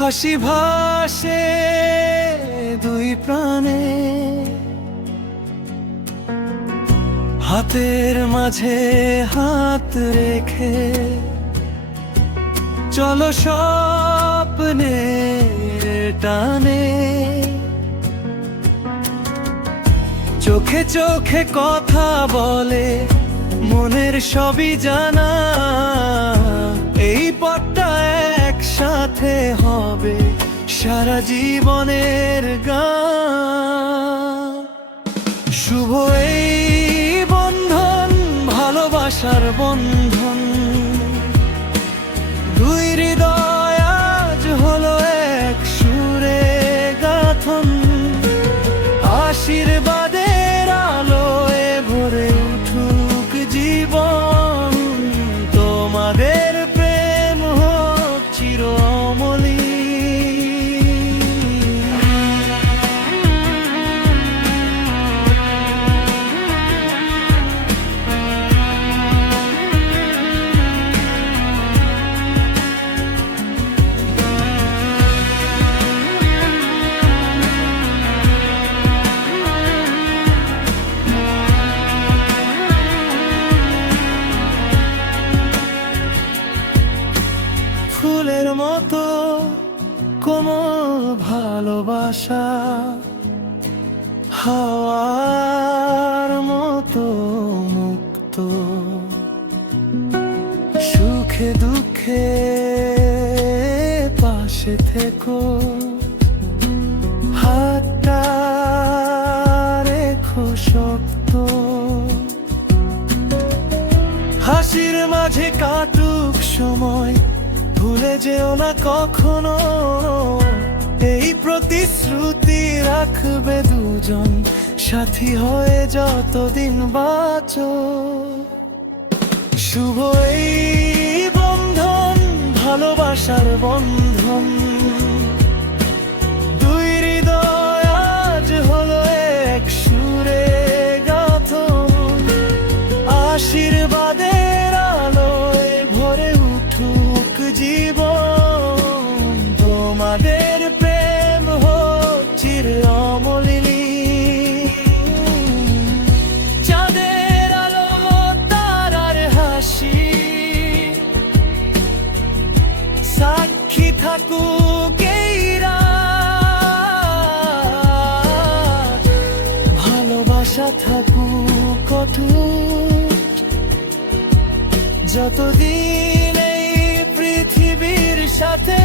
হাসি ভাসে দুই প্রাণে, হাতের মাঝে হাত রেখে চলো স্বপ্নের টানে। চোখে চোখে কথা বলে মনের সবই জানা, এই পথটা একসাথে হবে সারা জীবনের গান। শুভ এই বন্ধন, ভালোবাসার বন্ধন, দুই হৃদয় আজ হলো এক সুরে গাথন। আশীর্বাদের আলোয় ভরে উঠুক জীবন, তোমাদের প্রেম হোক চির অমলিন। ফুলের মতো কোমল ভালোবাসা, হাওয়ার মতো মুক্ত, সুখে দুঃখে পাশে থেকো, হাতটা রেখো শক্ত। হাসির মাঝে কাটুক সময়, ভুলে যেও না কখনো, এই প্রতিশ্রুতি রাখবে দুজন সাথী হয়ে যতদিন বাঁচো। শুভ এই বন্ধন, ভালোবাসার বন্ধন, দুই হৃদয় আজ হলো এক সুরে গাথন। আশীর্বাদের আলোয় ভরে উঠুক জীবন, তোমাদের প্রেম হোক চির অমলিন। চাঁদের আলো তারার হাসি, সাক্ষী থাকুক এই রাত, ভালোবাসা থাকুক অটুট যতদিন এই পৃথিবীর সাথে।